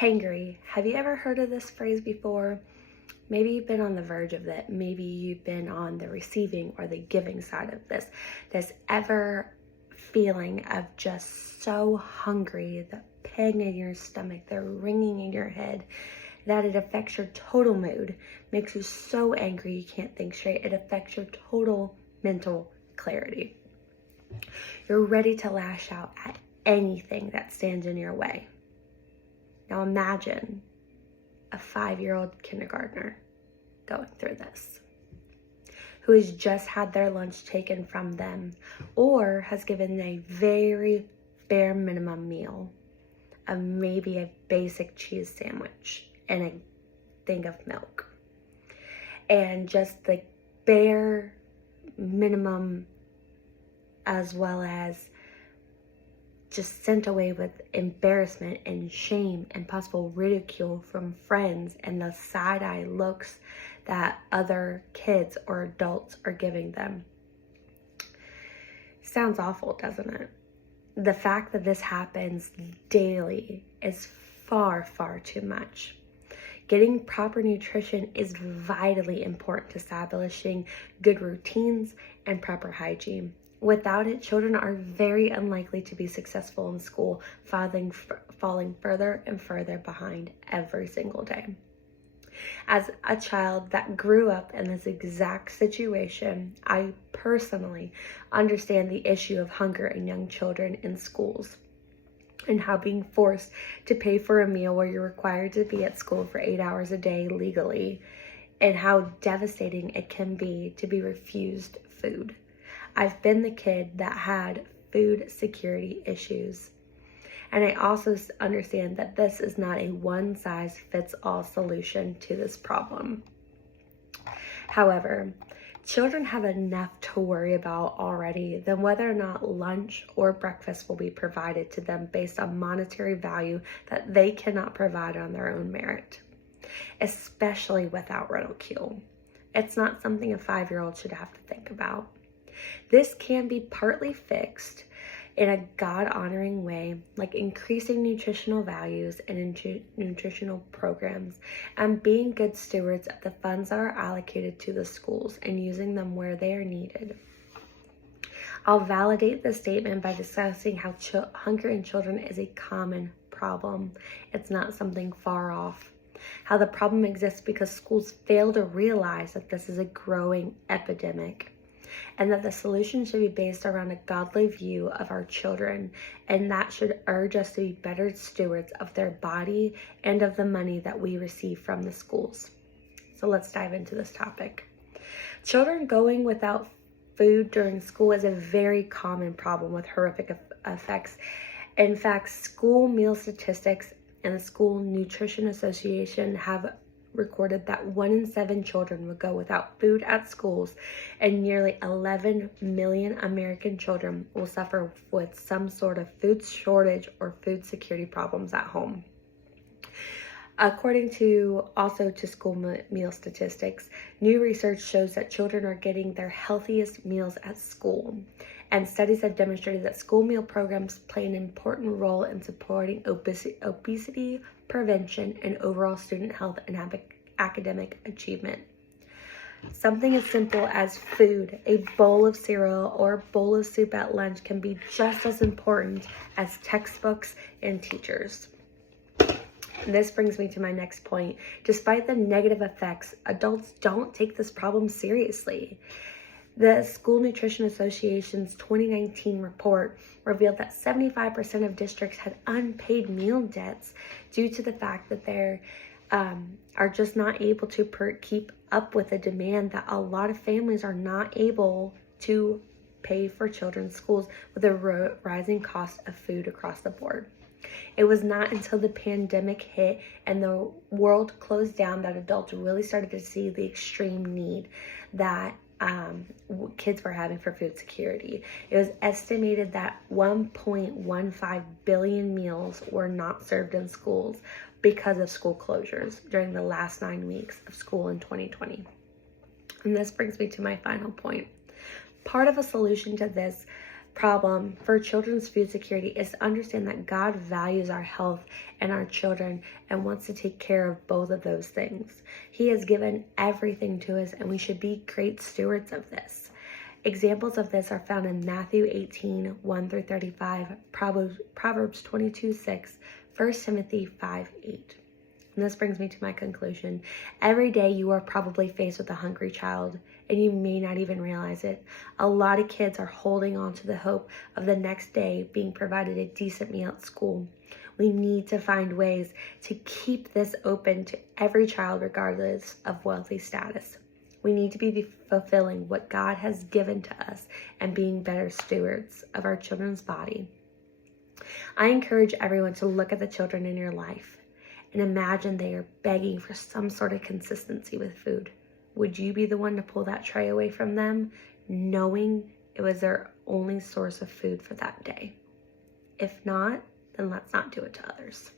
Hangry. Have you ever heard of this phrase before? Maybe you've been on the verge of it. Maybe you've been on the receiving or the giving side of this. This ever feeling of just so hungry, the pang in your stomach, the ringing in your head, that it affects your total mood, makes you so angry you can't think straight. It affects your total mental clarity. You're ready to lash out at anything that stands in your way. Now imagine a 5-year-old kindergartner going through this, who has just had their lunch taken from them or has given a very bare minimum meal of maybe a basic cheese sandwich and a thing of milk. And just the bare minimum, as well as just sent away with embarrassment and shame and possible ridicule from friends and the side-eye looks that other kids or adults are giving them. Sounds awful, doesn't it? The fact that this happens daily is far, far too much. Getting proper nutrition is vitally important to establishing good routines and proper hygiene. Without it, children are very unlikely to be successful in school, falling further and further behind every single day. As a child that grew up in this exact situation, I personally understand the issue of hunger in young children in schools and how being forced to pay for a meal where you're required to be at school for 8 hours a day legally, and how devastating it can be to be refused food. I've been the kid that had food security issues. And I also understand that this is not a one-size-fits-all solution to this problem. However, children have enough to worry about already than whether or not lunch or breakfast will be provided to them based on monetary value that they cannot provide on their own merit, especially without ridicule. It's not something a 5-year-old should have to think about. This can be partly fixed in a God-honoring way, like increasing nutritional values and nutritional programs and being good stewards of the funds that are allocated to the schools and using them where they are needed. I'll validate this statement by discussing how hunger in children is a common problem. It's not something far off. How the problem exists because schools fail to realize that this is a growing epidemic, and that the solution should be based around a godly view of our children, and that should urge us to be better stewards of their body and of the money that we receive from the schools. So let's dive into this topic. Children going without food during school is a very common problem with horrific effects. In fact, school meal statistics and the School Nutrition Association have recorded that 1 in 7 children would go without food at schools, and nearly 11 million American children will suffer with some sort of food shortage or food security problems at home. According to school meal statistics, new research shows that children are getting their healthiest meals at school. And studies have demonstrated that school meal programs play an important role in supporting obesity prevention and overall student health and academic achievement. Something as simple as food, a bowl of cereal or a bowl of soup at lunch, can be just as important as textbooks and teachers. And this brings me to my next point. Despite the negative effects, adults don't take this problem seriously. The School Nutrition Association's 2019 report revealed that 75% of districts had unpaid meal debts due to the fact that they are just not able to keep up with the demand that a lot of families are not able to pay for children's schools with the rising cost of food across the board. It was not until the pandemic hit and the world closed down that adults really started to see the extreme need that kids were having for food security. It was estimated that 1.15 billion meals were not served in schools because of school closures during the last 9 weeks of school in 2020. And this brings me to my final point. Part of a solution to this problem for children's food security is to understand that God values our health and our children and wants to take care of both of those things. He has given everything to us, and we should be great stewards of this. Examples of this are found in Matthew 18, 1 through 35, Proverbs 22, 6, 1 Timothy 5, 8. And this brings me to my conclusion. Every day you are probably faced with a hungry child, and you may not even realize it. A lot of kids are holding on to the hope of the next day being provided a decent meal at school. We need to find ways to keep this open to every child regardless of wealthy status. We need to be fulfilling what God has given to us and being better stewards of our children's body. I encourage everyone to look at the children in your life and imagine they are begging for some sort of consistency with food. Would you be the one to pull that tray away from them, knowing it was their only source of food for that day? If not, then let's not do it to others.